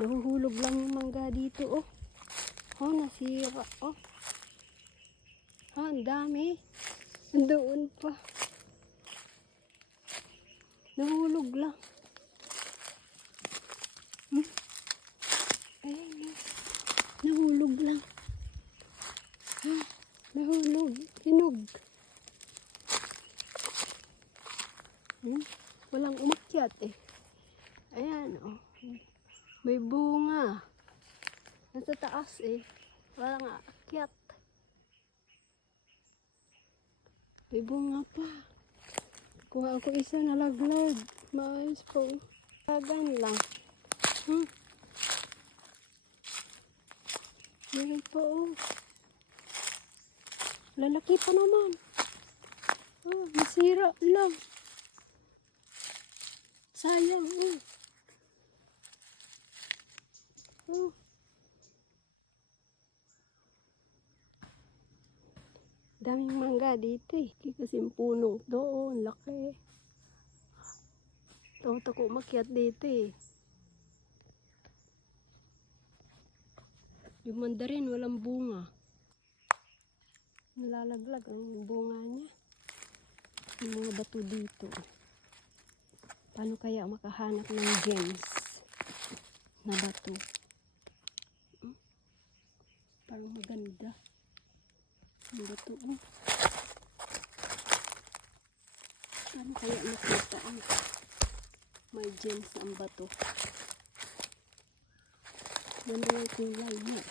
Nahuhulog lang yung mangga dito, oh. Oh, nasira, oh. Ah, ang dami. Doon pa. Nahulog lang. Ayun, nahulog lang. Nahulog. Hinog. Walang umakyat eh. Ayan, oh. May bunga. Nasa taas eh. Walang aakyat. May bunga pa. Kuha ako isa na laglag. Maayos po. Lagan lang. Meron po, oh. Lalaki pa naman. Oh, masira lang. Sayang, oh. Oh. Daming mangga dito eh. Kasi yung puno doon, laki. Takot ako umakyat dito eh. Yung mandarin, walang bunga. Nalalaglag ang bunga niya. Yung mga bato dito. Paano kaya makahanap ng gems na bato? Parang maganda. Ang bato. Paano kaya makita ang may gems ang bato? Ganda yung kulay niya.